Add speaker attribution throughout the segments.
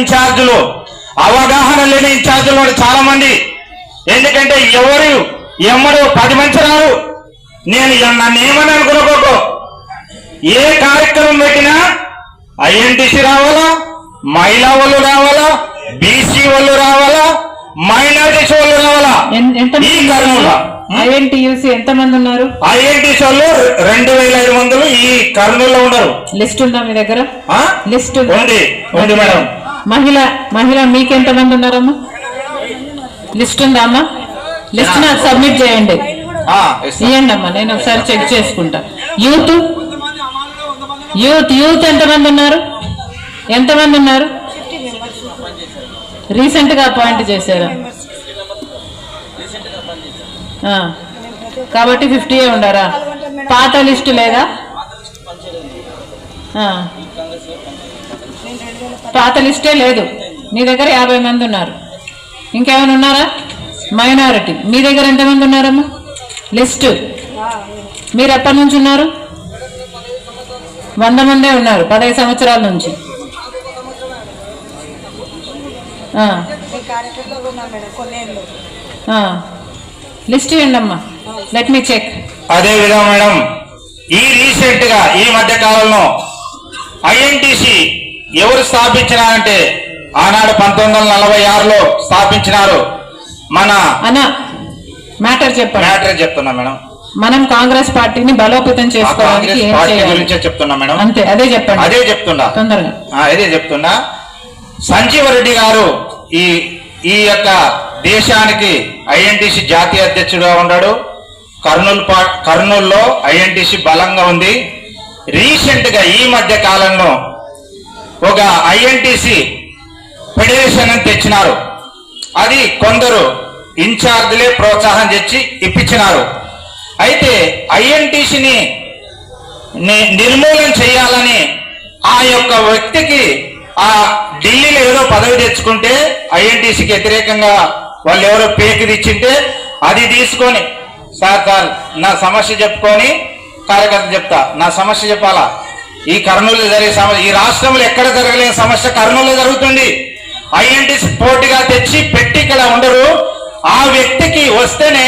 Speaker 1: ఇన్ఛార్జులు అవగాహన లేని ఇన్ఛార్జులు చాలా మంది ఎందుకంటే ఎవరు ఎమ్మడు పది మంది రారు. నేను ఎ- నన్ను ఏమని అనుకోకో ఏ కార్యక్రమం పెట్టినా ఐఎన్టీసీ రావాలా మహిళా వాళ్ళు రావాలా బీసీ వాళ్ళు రావాలా మైనారిటీస్ వాళ్ళు రావాలా? ఈ కర్నూలు
Speaker 2: ఐఎన్టీయూసీ ఎంత మంది ఉన్నారు?
Speaker 1: ఐఎన్టీసీ వాళ్ళు రెండు వేల ఐదు వందలు ఈ కర్నూలులో ఉన్నారు.
Speaker 2: లిస్ట్ ఉందా మీ దగ్గర?
Speaker 1: ఆ?
Speaker 2: లిస్ట్
Speaker 1: ఉంది. ఉంది మేడం.
Speaker 2: మహిళ మహిళ మీకు ఎంత మంది ఉన్నారమ్మా? లిస్ట్ ఉందా అమ్మా? లిస్ట్ నాకు సబ్మిట్ చేయండి. ఇవ్వండి అమ్మా నేను ఒకసారి చెక్ చేసుకుంటా. యూత్? యూత్ యూత్ ఎంతమంది ఉన్నారు? ఎంతమంది ఉన్నారు? రీసెంట్గా అపాయింట్ చేశారా. కాబట్టి ఫిఫ్టీ ఉండారా? పాత లిస్ట్ లేదా. పాత లిస్టే లేదు. నీ దగ్గర యాభై మంది ఉన్నారు. ఇంకేమైనా ఉన్నారా? మైనారిటీ. మీ దగ్గర ఎంతమంది ఉన్నారమ్మా? లిస్ట్. మీరు ఎప్పటి నుంచి ఉన్నారు? వంద మందే ఉన్నారు పదహైదు సంవత్సరాల నుంచి. లిస్ట్ ఇవ్వండి అమ్మా లెట్ మీ చెక్
Speaker 1: అదే విధంగా మేడం ఈ రీసెంట్గా ఈ మధ్య కాలంలో ఐఎన్టీసీ ఎవరు స్థాపించినారంటే ఆనాడు పంతొమ్మిది వందల నలభై ఆరులో స్థాపించినారు మన
Speaker 2: అన్న మ్యాటర్ చెప్పండి.
Speaker 1: మ్యాటర్ చెప్తున్నా మేడం.
Speaker 2: మనం కాంగ్రెస్ పార్టీని బలోపేతం చేసుకోవడానికి
Speaker 1: గురించే చెప్తున్నా మేడం.
Speaker 2: అంతే అదే చెప్పండి.
Speaker 1: అదే చెప్తున్నా.
Speaker 2: తొందరగా.
Speaker 1: అదే చెప్తున్నా. సంజీవ రెడ్డి గారు ఈ ఈ యొక్క దేశానికి ఐఎన్టీసీ జాతీయ అధ్యక్షుడుగా ఉన్నాడు. కర్నూలు కర్నూలులో ఐఎన్టీసీ బలంగా ఉంది. రీసెంట్గా ఈ మధ్య కాలంలో ఒక ఐఎన్టీసీ ఫెడరేషన్ అని తెచ్చినారు. అది కొందరు ఇన్ఛార్జ్లే ప్రోత్సాహం తెచ్చి ఇప్పించినారు. అయితే ఐఎన్టీసీని నిర్మూలన చేయాలని ఆ యొక్క వ్యక్తికి ఆ ఢిల్లీలో ఏదో పదవి తెచ్చుకుంటే ఐఎన్టీసీకి వ్యతిరేకంగా వాళ్ళు ఎవరో పేకి తెచ్చింటే అది తీసుకొని సార్ సార్ నా సమస్య చెప్పుకొని కార్యకర్త చెప్తా నా సమస్య చెప్పాలా? ఈ కర్నూలు జరిగే సమస్య ఈ రాష్ట్రంలో ఎక్కడ జరగలేని సమస్య కర్నూలు జరుగుతుంది. ఐఎన్టీ పోటీగా తెచ్చి పెట్టి ఇక్కడ ఉండరు. ఆ వ్యక్తికి వస్తేనే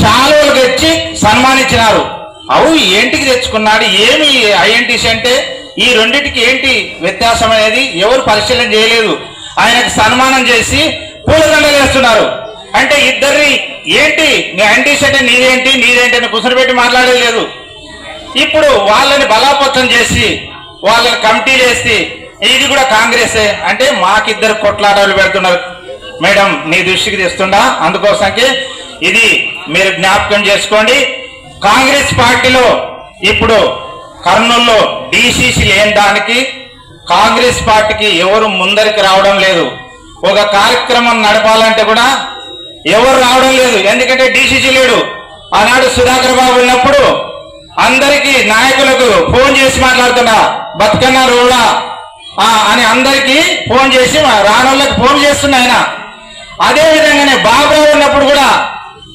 Speaker 1: శాలువలు తెచ్చి సన్మానించినారు. అవు ఏంటికి తెచ్చుకున్నాడు? ఏమి ఐఎన్టీసీ అంటే? ఈ రెండింటికి ఏంటి వ్యత్యాసం అనేది ఎవరు పరిశీలన చేయలేదు. ఆయనకు సన్మానం చేసి పూలదండలు వేస్తున్నారు. అంటే ఇద్దరిని ఏంటి? నీ ఐఎన్టీసీ అంటే నీదేంటి? నీదేంటి అని కుసరబెట్టి మాట్లాడలేదు. ఇప్పుడు వాళ్ళని బలాపత్రం చేసి వాళ్ళని కమిటీ చేసి ఇది కూడా కాంగ్రెసే. అంటే మాకిద్దరు కొట్లాటలు పెడుతున్నారు. మేడం నీ దృష్టికి తెస్తుండా? అందుకోసంకి ఇది మీరు జ్ఞాపకం చేసుకోండి. కాంగ్రెస్ పార్టీలో ఇప్పుడు కర్నూల్లో డిసిసి లేని దానికి కాంగ్రెస్ పార్టీకి ఎవరు ముందరికి రావడం లేదు. ఒక కార్యక్రమం నడపాలంటే కూడా ఎవరు రావడం లేదు. ఎందుకంటే డిసిసి లేడు. ఆనాడు సుధాకర్ బాబు ఉన్నప్పుడు అందరికి నాయకులకు ఫోన్ చేసి మాట్లాడుతున్నా. బతుకన్న రోడా అని అందరికి ఫోన్ చేసి మా- రానోళ్ళకి ఫోన్ చేస్తున్నా ఆయన. అదే విధంగానే బాబురావు ఉన్నప్పుడు కూడా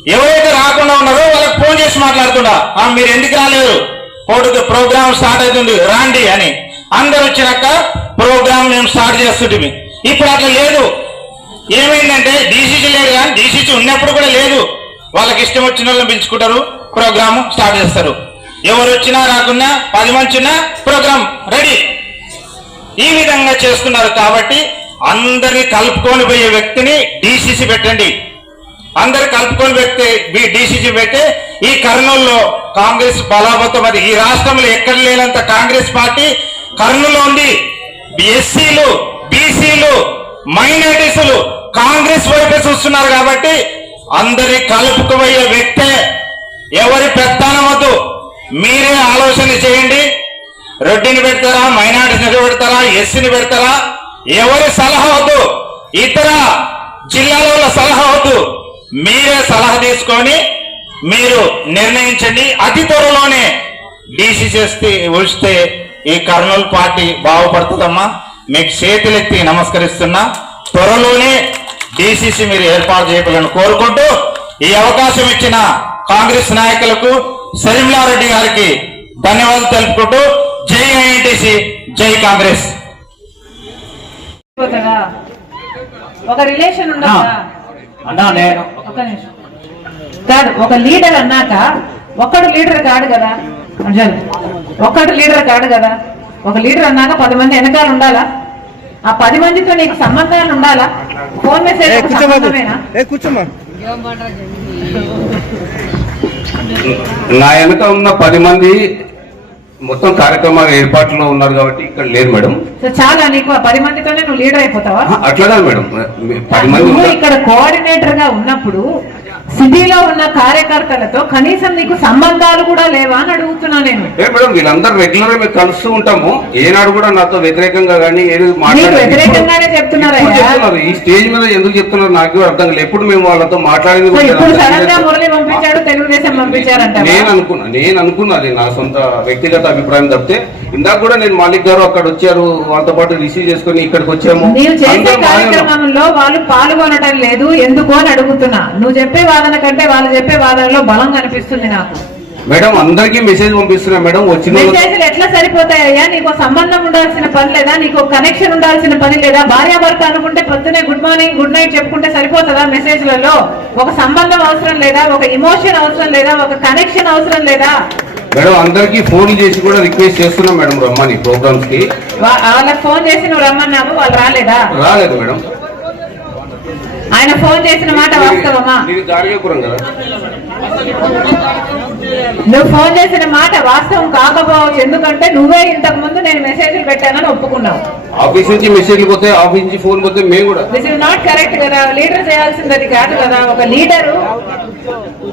Speaker 1: ఎవరైతే రాకుండా ఉన్నారో వాళ్ళకి ఫోన్ చేసి మాట్లాడుతున్నా. మీరు ఎందుకు రాలేదు కోర్టుకు ప్రోగ్రామ్ స్టార్ట్ అవుతుంది. రాండి అని. అందరు వచ్చినాక ప్రోగ్రామ్ మేము స్టార్ట్ చేస్తుంటిమి. ఇప్పుడు అట్లా లేదు. ఏమైందంటే డీసీసీ లేదు కానీ డీసీసీ ఉన్నప్పుడు కూడా లేదు. వాళ్ళకి ఇష్టం వచ్చిన వాళ్ళని పిలుచుకుంటారు. ప్రోగ్రామ్ స్టార్ట్ చేస్తారు. ఎవరు వచ్చినా రాకున్నా పది మంది ప్రోగ్రాం ప్రోగ్రామ్ రెడీ. ఈ విధంగా చేస్తున్నారు కాబట్టి అందరిని కలుపుకొని పోయే వ్యక్తిని డిసిసి పెట్టండి. అందరు కలుపుకొని వ్యక్తి డిసిసి పెట్టి ఈ కర్నూలులో కాంగ్రెస్ బలాబతం అది. ఈ రాష్ట్రంలో ఎక్కడ లేనంత కాంగ్రెస్ పార్టీ కర్నూలులో ఉంది. ఎస్సీలు బీసీలు మైనారిటీసులు కాంగ్రెస్ వైపే చూస్తున్నారు కాబట్టి అందరి కలుపుకుపోయే వ్యక్తే ఎవరి పెత్తానం వద్దు. మీరే ఆలోచన చేయండి. రెడ్డిని పెడతారా మైనార్టీని పెడతారా ఎస్సీని పెడతారా? ఎవరి సలహా వద్దు. ఇతర జిల్లాల సలహా వద్దు. మీరే సలహా తీసుకొని మీరు నిర్ణయించండి. అతి త్వరలోనే డీసీ చేస్తే వస్తే ఈ కర్నూలు పార్టీ బాగుపడుతుందమ్మా. మీకు చేతులెత్తి నమస్కరిస్తున్నా. త్వరలోనే డీసీసీ మీరు ఏర్పాటు చేయాలని కోరుకుంటూ ఈ అవకాశం ఇచ్చిన కాంగ్రెస్ నాయకులకు సరిమ్లారెడ్డి గారికి ధన్యవాదాలు తెలుపుకుంటూ జై ఐఎన్టీసీ జై కాంగ్రెస్?
Speaker 2: ఒక రిలేషన్ ఉండదా?
Speaker 3: అన్నా నేను
Speaker 2: ఒక నిమిషం. కాదు ఒక లీడర్ అన్నాక ఒక్కడు లీడర్ కాడు కదా? ఒక్కడు లీడర్ కాడు కదా? ఒక లీడర్ అన్నాక పది మంది వెనకాల ఉండాలా? ఆ పది మందితో నీకు సంబంధాలు ఉండాలా? ఫోన్ మెసేజ్ సంబంధమేనా?
Speaker 4: నా వెనక ఉన్న పది మంది మొత్తం కార్యక్రమాల ఏర్పాట్లో ఉన్నారు కాబట్టి ఇక్కడ లేరు మేడం
Speaker 2: చాలా నీకు పది మందితోనే నువ్వు లీడర్ అయిపోతావా
Speaker 4: అట్లా మేడం పది మంది.
Speaker 2: ఇక్కడ కోఆర్డినేటర్గా ఉన్నప్పుడు సిటీలో ఉన్న కార్యకర్తలతో కనీసం నీకు సంబంధాలు కూడా లేవా అని అడుగుతున్నా నేను.
Speaker 4: ఏ మేడం వీళ్ళందరూ రెగ్యులర్గా మేము కలుస్తూ ఉంటాము. ఏనాడు కూడా నాతో వ్యతిరేకంగా కానీ ఏది
Speaker 2: నీకు వ్యతిరేకంగానే చెప్తున్నారా
Speaker 4: ఈ స్టేజ్ మీద ఎందుకు చెప్తున్నారు? నాకు అర్థం కాలేదు. ఎప్పుడు మేము వాళ్ళతో మాట్లాడింది
Speaker 2: సో
Speaker 4: కూడా
Speaker 2: ఇప్పుడు
Speaker 4: సడన్గా.
Speaker 2: మురళి పంపించాడు తెలుగుదేశం పంపించారంట.
Speaker 4: నేను అనుకున్నా నేను అనుకున్నా అది నా సొంత వ్యక్తిగత అభిప్రాయం తప్పితే ఇందాక కూడా నేను మాలిక్ గారు అక్కడ వచ్చారు వాళ్ళతో పాటు రిసీవ్ చేసుకొని ఇక్కడికి వచ్చాము.
Speaker 2: నీవు చేసే. కార్యక్రమంలో వాళ్ళు పాల్గొనటం లేదు ఎందుకు అని అడుగుతున్నా. నువ్వు చెప్పే వాదన కంటే వాళ్ళు చెప్పే వాదనలో బలం కనిపిస్తుంది నాకు.
Speaker 4: మేడం అందరికీ మెసేజ్ పంపిస్తున్నా మేడం వచ్చిన
Speaker 2: మెసేజ్లు ఎట్లా సరిపోతాయ్యా? నీకు సంబంధం ఉండాల్సిన పని లేదా? నీకు కనెక్షన్ ఉండాల్సిన పని లేదా? భార్య భర్త అనుకుంటే పొద్దునే గుడ్ మార్నింగ్ గుడ్ నైట్ చెప్పుకుంటే సరిపోతుందా మెసేజ్లలో ఒక సంబంధం అవసరం లేదా? ఒక ఇమోషన్ అవసరం లేదా? ఒక కనెక్షన్ అవసరం లేదా?
Speaker 4: మేడం అందరికీ ఫోన్ చేసి కూడా రిక్వెస్ట్ చేస్తున్నాం మేడం రమ్మని
Speaker 2: ప్రోగ్రామ్స్కి వాళ్ళకి ఫోన్ చేసి నువ్వు రమ్మన్నావు వాళ్ళు రాలేదా?
Speaker 4: రాలేదు మేడం.
Speaker 2: ఆయన ఫోన్ చేసిన మాట వాస్తవమా? నువ్వు ఫోన్ చేసిన మాట వాస్తవం కాకపోవచ్చు. ఎందుకంటే నువ్వే ఇంతకు ముందు నేను మెసేజ్ పెట్టానని ఒప్పుకున్నావు.
Speaker 4: ఆఫీస్ నుంచి మెసేజ్లు పోతే ఆఫీస్ నుంచి ఫోన్ పోతే మేము కూడా.
Speaker 2: దిస్ ఇస్ నాట్ కరెక్ట్ కదా? లీడర్ చేయాల్సింది అది కాదు కదా? ఒక లీడరు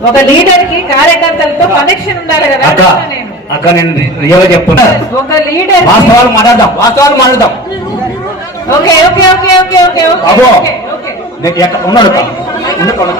Speaker 2: ఒక లీడర్కి కార్యకర్తలతో కనెక్షన్ ఉండాలి కదా?
Speaker 3: అక్క
Speaker 2: నేను.
Speaker 3: అక్క నేను రియల్ చెప్తున్నా.
Speaker 2: ఒక లీడర్
Speaker 3: వాస్తవాలు మాట్లాడదాం. వాస్తవాలు మాట్లాడదాం.
Speaker 2: Okay okay okay okay okay
Speaker 3: ఉన్నాడు అక్క. ఉండు అక్క.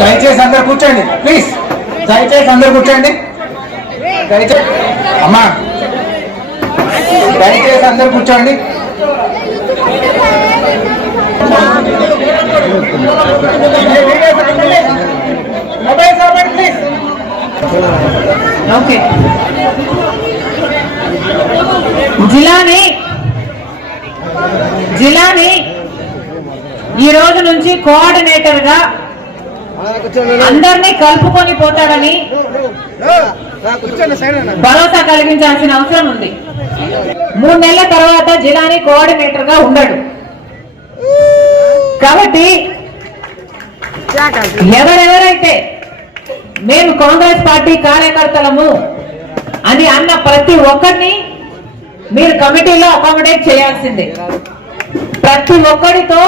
Speaker 3: దయచేసి అందరు కూర్చోండి. ప్లీజ్. దయచేసి అందరు కూర్చోండి. దయచేసి అమ్మా. దయచేసి అందరు కూర్చోండి మొబైల్ ఆపండి ప్లీజ్
Speaker 2: ఓకే జిలాని జిలాని ఈ రోజు నుంచి కోఆర్డినేటర్గా అందరినీ కలుపుకొని పోతారని భరోసా కలిగించాల్సిన అవసరం ఉంది. మూడు నెలల తర్వాత జిల్లాని కోఆర్డినేటర్గా ఉండడు. కాబట్టి ఎవరెవరైతే మేము కాంగ్రెస్ పార్టీ కార్యకర్తలము అని అన్న ప్రతి ఒక్కరిని మీరు కమిటీలో అకామిడేట్ చేయాల్సిందే. ప్రతి ఒక్కరితో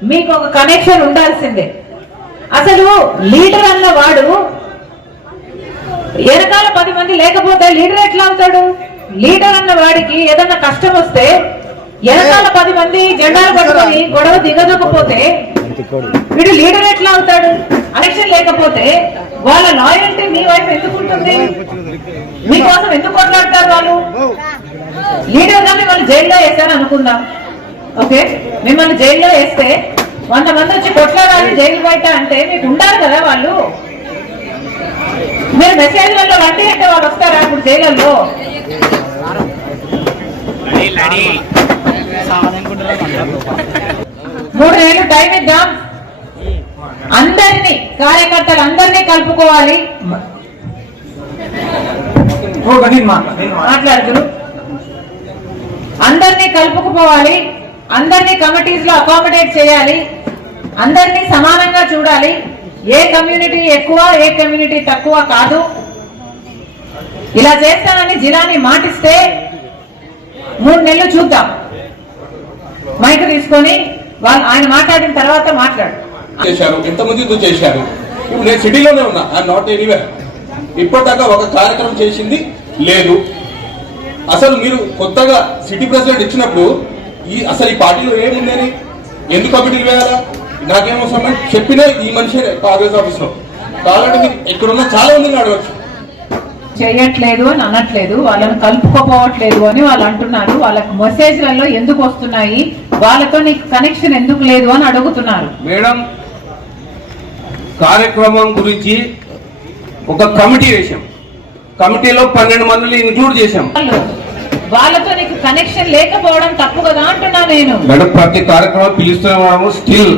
Speaker 2: మీకు ఒక కనెక్షన్ ఉండాల్సిందే. అసలు లీడర్ అన్న వాడు వెనకాల పది మంది లేకపోతే లీడర్ ఎట్లా అవుతాడు? లీడర్ అన్న వాడికి ఏదన్నా కష్టం వస్తే వెనకాల పది మంది జెండాలు పట్టుకొని గొడవ దిగదకపోతే వీడు లీడర్ ఎట్లా అవుతాడు? కనెక్షన్ లేకపోతే వాళ్ళ లాయల్టీ మీ వైపు ఎందుకు ఉంటుంది? మీకోసం ఎందుకు కొట్లాడతారు వాళ్ళు? లీడర్గా మిమ్మల్ని జైల్లో వేశారు అనుకుందాం ఓకే? మిమ్మల్ని జైల్లో వేస్తే వంద మంది వచ్చి కొట్లాడాలి జైలు బయట అంటే మీకు ఉండాలి కదా వాళ్ళు? మీరు మెసేజ్లలో వడ్డీ అంటే వాళ్ళు వస్తారా ఇప్పుడు జైళ్ళల్లో మూడు నెలలు టైం ఇద్దాం. అందరినీ కార్యకర్తలు అందరినీ కలుపుకోవాలి మాట్లాడుతున్నారు. అందరినీ కలుపుకుపోవాలి. అందరినీ కమిటీస్లో అకామిడేట్ చేయాలి. అందరినీ సమానంగా చూడాలి. ఏ కమ్యూనిటీ ఎక్కువ ఏ కమ్యూనిటీ తక్కువ కాదు. ఇలా చేస్తానని జిలాని మాటిస్తే మూడు నెలలు చూద్దాం. మైక్ తీసుకొని వాళ్ళు ఆయన మాట్లాడిన తర్వాత మాట్లాడు.
Speaker 5: చేశారు ఎంతమందితో చేశారు? ఇప్పుడు నేను సిటీలోనే ఉన్నా ఐ నాట్ ఎనీవేర్. ఇప్పటిదాకా ఒక కార్యక్రమం చేసింది లేదు. అసలు మీరు కొత్తగా సిటీ ప్రెసిడెంట్ ఇచ్చినప్పుడు ఈ అసలు ఈ పార్టీలో ఏముందని ఎందుకు కమిటీలు వేయాలా? నాకేమో సమయం చెప్పినా ఈ మనిషి కాంగ్రెస్ ఆఫీస్లో కావాలంటే మీరు ఇక్కడున్న చాలా మందిని అడగచ్చు.
Speaker 2: చేయట్లేదు అని అనట్లేదు వాళ్ళని కలుపుకోపోవట్లేదు అని వాళ్ళు అంటున్నారు. వాళ్ళకి మెసేజ్లలో ఎందుకు వస్తున్నాయి? వాళ్ళతో నీకు కనెక్షన్ ఎందుకు లేదు అని అడుగుతున్నారు.
Speaker 4: మేడం కార్యక్రమం గురించి ఒక కమిటీ వేసాం కమిటీలో పన్నెండు మందిని ఇంక్లూడ్ చేశాం.
Speaker 2: వాళ్ళతో నీకు కనెక్షన్ లేకపోవడం తప్పు కదా అంటున్నా నేను.
Speaker 4: మేడం ప్రతి కార్యక్రమం పిలుస్తున్నాము స్టిల్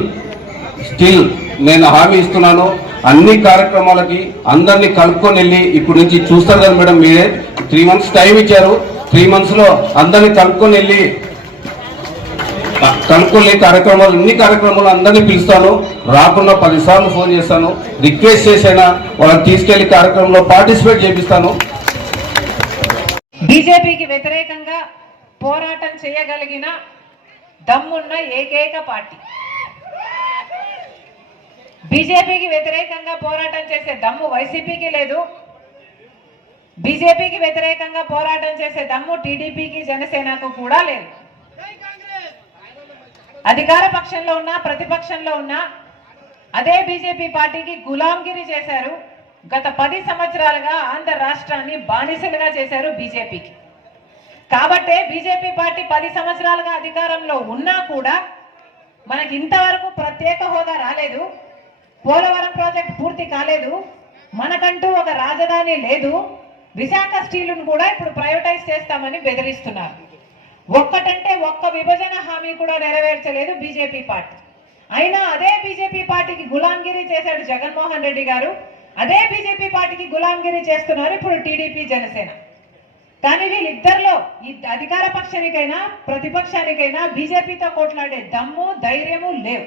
Speaker 4: స్టిల్ నేను హామీ ఇస్తున్నాను. అన్ని కార్యక్రమాలకి అందరినీ కలుపుకొని వెళ్ళి ఇప్పుడు నుంచి చూస్తారు కదా మేడం మీరే. త్రీ మంత్స్ టైం ఇచ్చారు. త్రీ మంత్స్లో అందరినీ కలుపుకొని వెళ్ళి కనుక్కోలే కార్యక్రమాలు అన్ని కార్యక్రమాలు అందరినీ పిలుస్తాను. రాకుండా పదిసార్లు ఫోన్ చేస్తాను. రిక్వెస్ట్ చేసైనా వాళ్ళని తీసుకెళ్ళి కార్యక్రమంలో పార్టిసిపేట్ చేపిస్తాను.
Speaker 2: బీజేపీకి వ్యతిరేకంగా పోరాటం చేయగలిగిన దమ్మున్న ఏకైక పార్టీ. బీజేపీకి వ్యతిరేకంగా పోరాటం చేసే దమ్ము వైసీపీకి లేదు. బీజేపీకి వ్యతిరేకంగా పోరాటం చేసే దమ్ము టీడీపీకి జనసేనకు కూడా లేదు. అధికార పక్షంలో ఉన్నా ప్రతిపక్షంలో ఉన్నా అదే బీజేపీ పార్టీకి గులాంగిరి చేశారు. గత పది సంవత్సరాలుగా ఆంధ్ర రాష్ట్రాన్ని బానిసలుగా చేశారు బీజేపీకి. కాబట్టే బీజేపీ పార్టీ పది సంవత్సరాలుగా అధికారంలో ఉన్నా కూడా మనకి ఇంతవరకు ప్రత్యేక హోదా రాలేదు. పోలవరం ప్రాజెక్ట్ పూర్తి కాలేదు. మనకంటూ ఒక రాజధాని లేదు. విశాఖ స్టీలును కూడా ఇప్పుడు ప్రైవేటైజ్ చేస్తామని బెదిరిస్తున్నారు. ఒక్కటంటే ఒక్క విభజన హామీ కూడా నెరవేర్చలేదు బీజేపీ పార్టీ. అయినా అదే బీజేపీ పార్టీకి గులాంగిరి చేశాడు జగన్మోహన్ రెడ్డి గారు. అదే బీజేపీ పార్టీకి గులాంగిరి చేస్తున్నారు ఇప్పుడు టీడీపీ జనసేన. కానీ వీళ్ళిద్దరిలో ఈ అధికార పక్షానికైనా ప్రతిపక్షానికైనా బీజేపీతో కోట్లాడే దమ్ము ధైర్యము లేవు.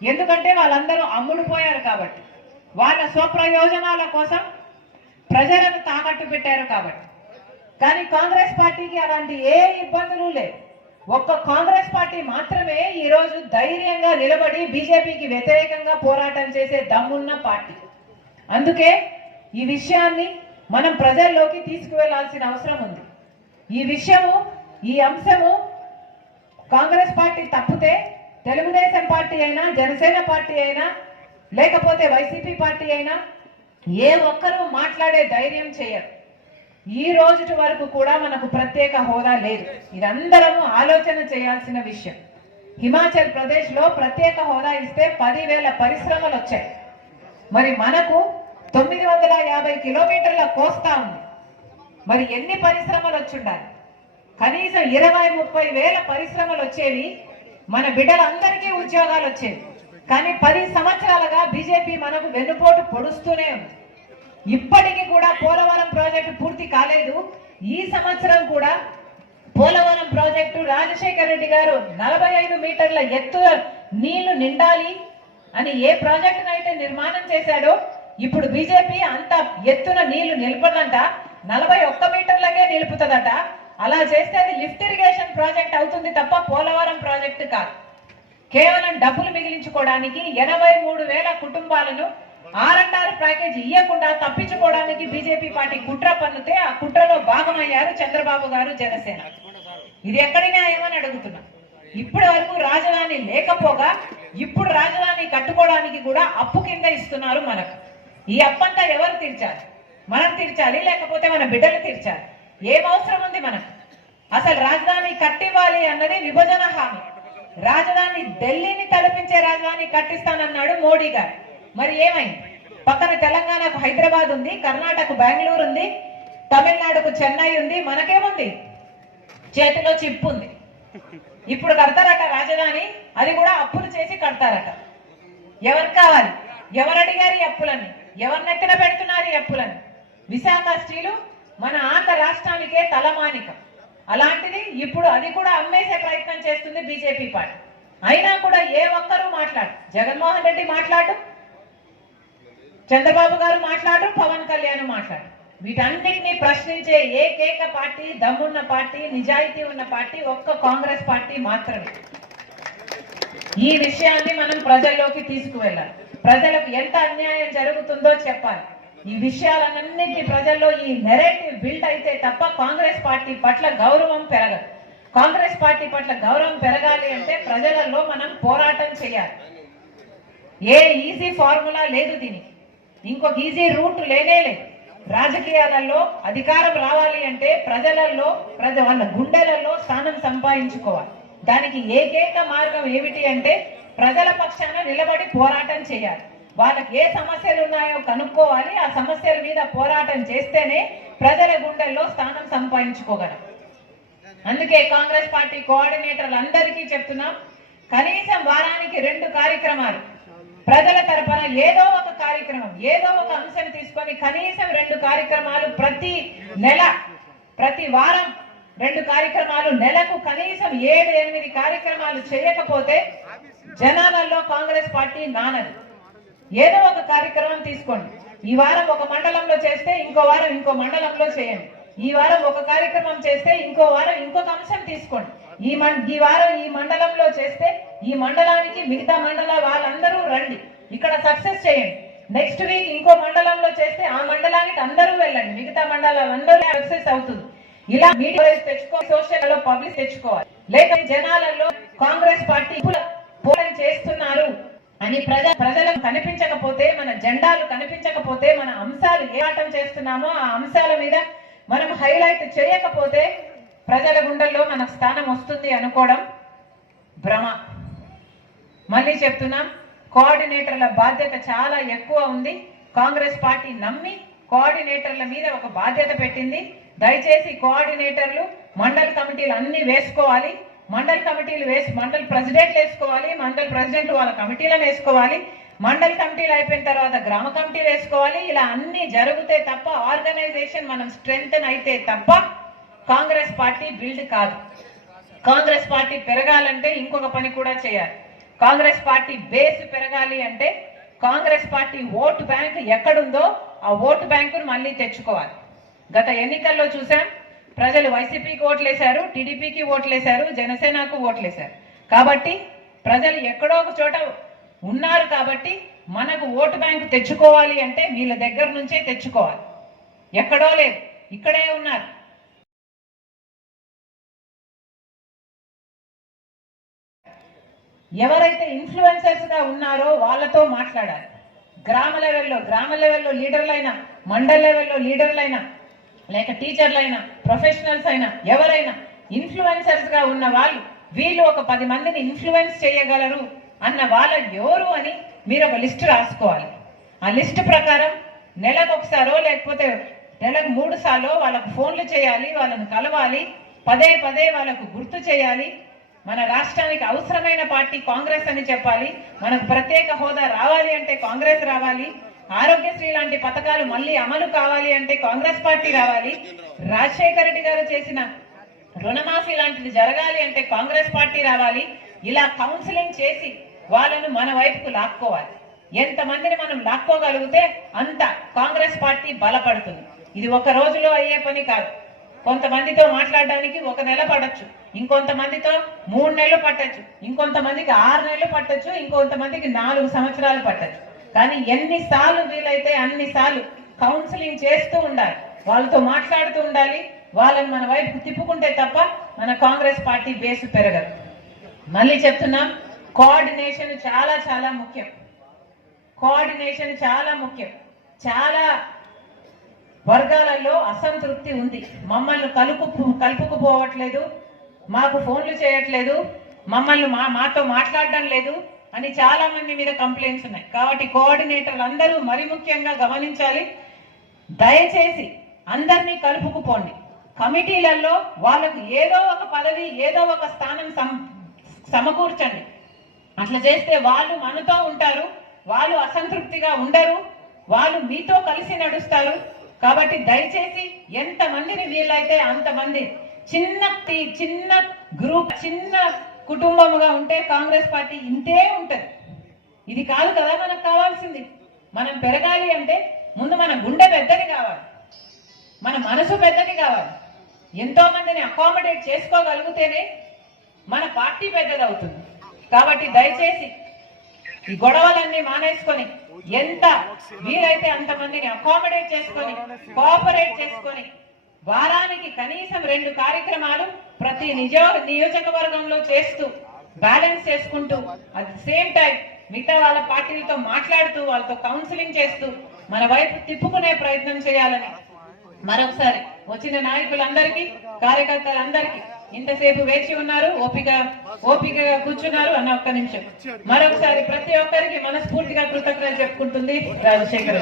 Speaker 2: ఎందుకంటే వాళ్ళందరూ అమ్ముడుపోయారు కాబట్టి. వాళ్ళ స్వప్రయోజనాల కోసం ప్రజలను తాకట్టు పెట్టారు కాబట్టి. కానీ కాంగ్రెస్ పార్టీకి అలాంటి ఏ ఇబ్బందులు లేవు. ఒక్క కాంగ్రెస్ పార్టీ మాత్రమే ఈరోజు ధైర్యంగా నిలబడి బీజేపీకి వ్యతిరేకంగా పోరాటం చేసే దమ్మున్న పార్టీ. అందుకే ఈ విషయాన్ని మనం ప్రజల్లోకి తీసుకువెళ్ళాల్సిన అవసరం ఉంది. ఈ విషయము ఈ అంశము కాంగ్రెస్ పార్టీ తప్పితే తెలుగుదేశం పార్టీ అయినా జనసేన పార్టీ అయినా లేకపోతే వైసీపీ పార్టీ అయినా ఏ ఒక్కరూ మాట్లాడే ధైర్యం చేయరు. ఈ రోజు వరకు కూడా మనకు ప్రత్యేక హోదా లేదు. ఇదందరము ఆలోచన చేయాల్సిన విషయం. హిమాచల్ ప్రదేశ్లో ప్రత్యేక హోదా ఇస్తే పదివేల పరిశ్రమలు వచ్చాయి. మరి మనకు తొమ్మిది వందల యాభై కిలోమీటర్ల కోస్తా ఉంది. మరి ఎన్ని పరిశ్రమలు వచ్చుండాలి? కనీసం ఇరవై ముప్పై వేల పరిశ్రమలు వచ్చేవి మన బిడ్డలందరికీ ఉద్యోగాలు వచ్చేవి. కానీ పది సంవత్సరాలుగా బీజేపీ మనకు వెన్నుపోటు పొడుస్తూనే ఉంది. ఇప్పటికీ కూడా పోలవరం ప్రాజెక్టు పూర్తి కాలేదు. ఈ సంవత్సరం కూడా పోలవరం ప్రాజెక్టు రాజశేఖర్ రెడ్డి గారు నలభై ఐదు మీటర్ల ఎత్తు నీళ్ళు నిండాలి అని ఏ ప్రాజెక్టునైతే నిర్మాణం చేశాడో ఇప్పుడు బీజేపీ అంత ఎత్తున నీళ్ళు నిలపదంట. నలభై ఒక్క మీటర్లకే నిలుపుతుందట. అలా చేస్తే అది లిఫ్ట్ ఇరిగేషన్ ప్రాజెక్ట్ అవుతుంది తప్ప పోలవరం ప్రాజెక్టు కాదు. కేవలం డబ్బులు మిగిలించుకోవడానికి ఎనభై మూడు వేల కుటుంబాలను ఆర్ఎన్ఆర్ ప్యాకేజ్ ఇవ్వకుండా తప్పించుకోవడానికి బీజేపీ పార్టీ కుట్ర పన్నుతే ఆ కుట్రలో భాగమయ్యారు చంద్రబాబు గారు జనసేన. ఇది ఎక్కడి న్యాయమని అడుగుతున్నా. ఇప్పటి వరకు రాజధాని లేకపోగా ఇప్పుడు రాజధాని కట్టుకోవడానికి కూడా అప్పు కింద ఇస్తున్నారు మనకు. ఈ అప్పంతా ఎవరు తీర్చాలి? మనం తీర్చాలి లేకపోతే మన బిడ్డలు తీర్చాలి. ఏం అవసరం ఉంది మనకు? అసలు రాజధాని కట్టివ్వాలి అన్నది విభజన హామీ. రాజధాని ఢిల్లీని తలపించే రాజధాని కట్టిస్తానన్నాడు మోడీ గారు. మరి ఏమైంది? పక్కన తెలంగాణకు హైదరాబాద్ ఉంది కర్ణాటక బెంగళూరు ఉంది తమిళనాడుకు చెన్నై ఉంది మనకేముంది? చేతిలో చిప్పు ఉంది. ఇప్పుడు కడతారట రాజధాని అది కూడా అప్పులు చేసి కడతారట. ఎవరు కావాలి? ఎవరు అడిగారు ఈ అప్పులన్నీ? ఎవరు పెడుతున్నారు ఎప్పులను విశాఖ స్టీలు మన ఆంధ్ర రాష్ట్రానికే తలమానికం. అలాంటిది ఇప్పుడు అది కూడా అమ్మేసే ప్రయత్నం చేస్తుంది బీజేపీ పార్టీ. అయినా కూడా ఏ ఒక్కరూ మాట్లాడు జగన్మోహన్ రెడ్డి మాట్లాడు చంద్రబాబు గారు మాట్లాడు పవన్ కళ్యాణ్ మాట్లాడు. వీటన్నిటిని ప్రశ్నించే ఏకైక పార్టీ దమ్మున్న పార్టీ నిజాయితీ ఉన్న పార్టీ ఒక్క కాంగ్రెస్ పార్టీ మాత్రమే. ఈ విషయాన్ని మనం ప్రజల్లోకి తీసుకువెళ్ళాలి. ప్రజలకు ఎంత అన్యాయం జరుగుతుందో చెప్పాలి. ఈ విషయాలన్నింటినీ ప్రజల్లో ఈ నెరేటివ్ బిల్డ్ అయితే తప్ప కాంగ్రెస్ పార్టీ పట్ల గౌరవం పెరగదు. కాంగ్రెస్ పార్టీ పట్ల గౌరవం పెరగాలి అంటే ప్రజలలో మనం పోరాటం చేయాలి. ఏ ఈజీ ఫార్ములా లేదు దీనికి. ఇంకొక ఈజీ రూట్ లేనే లేదు. రాజకీయాలలో అధికారం రావాలి అంటే ప్రజలలో ప్రజ వాళ్ళ గుండెలలో స్థానం సంపాదించుకోవాలి. దానికి ఏకైక మార్గం ఏమిటి అంటే ప్రజల పక్షాన నిలబడి పోరాటం చేయాలి. వాళ్ళకి ఏ సమస్యలు ఉన్నాయో కనుక్కోవాలి. ఆ సమస్యల మీద పోరాటం చేస్తేనే ప్రజల గుండెల్లో స్థానం సంపాదించుకోగలం. అందుకే కాంగ్రెస్ పార్టీ కోఆర్డినేటర్లు అందరికీ చెప్తున్నాం కనీసం వారానికి రెండు కార్యక్రమాలు. ప్రజల తరపున ఏదో ఒక కార్యక్రమం ఏదో ఒక అంశం తీసుకొని కనీసం రెండు కార్యక్రమాలు ప్రతి నెల ప్రతి వారం రెండు కార్యక్రమాలు నెలకు కనీసం ఏడు ఎనిమిది కార్యక్రమాలు చేయకపోతే జనాలలో కాంగ్రెస్ పార్టీ నానదు. ఏదో ఒక కార్యక్రమం తీసుకోండి. ఈ వారం ఒక మండలంలో చేస్తే ఇంకో వారం ఇంకో మండలంలో చేయండి. ఈ వారం ఒక కార్యక్రమం చేస్తే ఇంకో వారం ఇంకొక అంశం తీసుకోండి. ఈ మం ఈ వారం ఈ మండలంలో చేస్తే ఈ మండలానికి మిగతా మండల వాళ్ళందరూ రండి. ఇక్కడ సక్సెస్ చేయండి. నెక్స్ట్ వీక్ ఇంకో మండలంలో చేస్తే ఆ మండలానికి అందరూ వెళ్ళండి. మిగతా మండలాలందరూ సక్సెస్ అవుతుంది. ఇలా మీడియా తెచ్చుకో సోషల్లో పబ్లిక్ తెచ్చుకోవాలి. లేక జనాలలో కాంగ్రెస్ పార్టీ పోరాటం చేస్తున్నారు అని ప్రజ ప్రజలకు కనిపించకపోతే మన జెండాలు కనిపించకపోతే మన అంశాలు ఏ ఆటం చేస్తున్నామో ఆ అంశాల మీద మనం హైలైట్ చేయకపోతే ప్రజల గుండెల్లో మన స్థానం వస్తుంది అనుకోవడం భ్రమ. మళ్ళీ చెప్తున్నాం కోఆర్డినేటర్ల బాధ్యత చాలా ఎక్కువ ఉంది. కాంగ్రెస్ పార్టీ నమ్మి కోఆర్డినేటర్ల మీద ఒక బాధ్యత పెట్టింది. దయచేసి కోఆర్డినేటర్లు మండల్ కమిటీలు అన్ని వేసుకోవాలి. మండల్ కమిటీలు వేసి మండల్ ప్రెసిడెంట్లు వేసుకోవాలి. మండల్ ప్రెసిడెంట్లు వాళ్ళ కమిటీలను వేసుకోవాలి. మండల్ కమిటీలు అయిపోయిన తర్వాత గ్రామ కమిటీలు వేసుకోవాలి. ఇలా అన్ని జరిగితే తప్ప ఆర్గనైజేషన్ మనం స్ట్రెంగ్ అయితే తప్ప కాంగ్రెస్ పార్టీ బిల్డ్ కాదు. కాంగ్రెస్ పార్టీ పెరగాలంటే ఇంకొక పని కూడా చేయాలి. కాంగ్రెస్ పార్టీ బేస్ పెరగాలి అంటే కాంగ్రెస్ పార్టీ ఓటు బ్యాంక్ ఎక్కడుందో ఆ ఓటు బ్యాంకును మళ్ళీ తెచ్చుకోవాలి. గత ఎన్నికల్లో చూసాం ప్రజలు వైసీపీకి ఓట్లేశారు టీడీపీకి ఓట్లేశారు జనసేనకు ఓట్లేశారు. కాబట్టి ప్రజలు ఎక్కడో ఒక చోట ఉన్నారు కాబట్టి మనకు ఓటు బ్యాంకు తెచ్చుకోవాలి అంటే వీళ్ళ దగ్గర నుంచే తెచ్చుకోవాలి. ఎక్కడో లేదు ఇక్కడే ఉన్నారు. ఎవరైతే ఇన్ఫ్లుయెన్సర్స్గా ఉన్నారో వాళ్ళతో మాట్లాడాలి. గ్రామ లెవెల్లో గ్రామ లెవెల్లో లీడర్లైనా మండల్ లెవెల్లో లీడర్లైనా లేక టీచర్లైనా ప్రొఫెషనల్స్ అయినా ఎవరైనా ఇన్ఫ్లుయెన్సర్స్గా ఉన్న వాళ్ళు వీళ్ళు ఒక పది మందిని ఇన్ఫ్లుయెన్స్ చేయగలరు అన్న వాళ్ళ ఎవరు అని మీరు ఒక లిస్ట్ రాసుకోవాలి. ఆ లిస్ట్ ప్రకారం నెలకు ఒకసారో లేకపోతే నెలకు మూడు సార్లు వాళ్ళకు ఫోన్లు చేయాలి వాళ్ళని కలవాలి పదే పదే వాళ్ళకు గుర్తు చేయాలి. మన రాష్ట్రానికి అవసరమైన పార్టీ కాంగ్రెస్ అని చెప్పాలి. మనకు ప్రత్యేక హోదా రావాలి అంటే కాంగ్రెస్ రావాలి. ఆరోగ్యశ్రీ లాంటి పథకాలు మళ్ళీ అమలు కావాలి అంటే కాంగ్రెస్ పార్టీ రావాలి. రాజశేఖర రెడ్డి గారు చేసిన రుణమాఫీ లాంటిది జరగాలి అంటే కాంగ్రెస్ పార్టీ రావాలి. ఇలా కౌన్సిలింగ్ చేసి వాళ్ళను మన వైపుకు లాక్కోవాలి. ఎంత మందిని మనం లాక్కోగలిగితే అంత కాంగ్రెస్ పార్టీ బలపడుతుంది. ఇది ఒక రోజులో అయ్యే పని కాదు. కొంతమందితో మాట్లాడడానికి ఒక నెల పడచ్చు. ఇంకొంతమందితో మూడు నెలలు పట్టచ్చు. ఇంకొంతమందికి ఆరు నెలలు పట్టచ్చు. ఇంకొంతమందికి నాలుగు సంవత్సరాలు పట్టచ్చు. కానీ ఎన్నిసార్లు వీలైతే అన్ని సార్లు కౌన్సిలింగ్ చేస్తూ ఉండాలి. వాళ్ళతో మాట్లాడుతూ ఉండాలి. వాళ్ళని మన వైపు తిప్పుకుంటే తప్ప మన కాంగ్రెస్ పార్టీ బేస్ పెరగదు. మళ్ళీ చెప్తున్నాం కోఆర్డినేషన్ చాలా చాలా ముఖ్యం. కోఆర్డినేషన్ చాలా ముఖ్యం. చాలా వర్గాలలో అసంతృప్తి ఉంది. మమ్మల్ని కలుపు కలుపుకుపోవట్లేదు. మాకు ఫోన్లు చేయట్లేదు. మమ్మల్ని మా మాతో మాట్లాడడం లేదు. అని చాలా మంది మీద కంప్లైంట్స్ ఉన్నాయి. కాబట్టి కోఆర్డినేటర్లు అందరూ మరి ముఖ్యంగా గమనించాలి. దయచేసి అందరినీ కలుపుకుపోండి. కమిటీలలో వాళ్ళకు ఏదో ఒక పదవి ఏదో ఒక స్థానం సమకూర్చండి. అట్లా చేస్తే వాళ్ళు మనతో ఉంటారు వాళ్ళు అసంతృప్తిగా ఉండరు వాళ్ళు మీతో కలిసి నడుస్తారు. కాబట్టి దయచేసి ఎంతమందిని వీలైతే అంతమంది చిన్న చిన్న గ్రూప్ చిన్న కుటుంబముగా ఉంటే కాంగ్రెస్ పార్టీ ఇంతే ఉంటుంది. ఇది కాదు కదా మనకు కావాల్సింది. మనం పెరగాలి అంటే ముందు మన గుండె పెద్దది కావాలి. మన మనసు పెద్దది కావాలి. ఎంతో మందిని అకామిడేట్ చేసుకోగలిగితేనే మన పార్టీ పెద్దది అవుతుంది కాబట్టి దయచేసి ఈ గొడవలన్నీ మానేసుకొని ఎంత వీలైతే అంత మందిని అకామిడేట్ చేసుకొని కోఆపరేట్ చేసుకొని వారానికి కనీసం రెండు కార్యక్రమాలు ప్రతి నిజ నియోజకవర్గంలో చేస్తూ బ్యాలెన్స్ చేసుకుంటూ అట్ సేమ్ టైం మిగతా వాళ్ళ పార్టీలతో మాట్లాడుతూ వాళ్ళతో కౌన్సిలింగ్ చేస్తూ మన వైపు తిప్పుకునే ప్రయత్నం చేయాలని. మరొకసారి వచ్చిన నాయకులందరికీ కార్యకర్తలందరికీ ఇంతసేపు వేచి ఉన్నారు ఓపిక ఓపికగా కూర్చున్నారు అన్న ఒక్క నిమిషం. మరొకసారి ప్రతి ఒక్కరికి మనస్ఫూర్తిగా కృతజ్ఞతలు చెప్పుకుంటుంది రాజశేఖర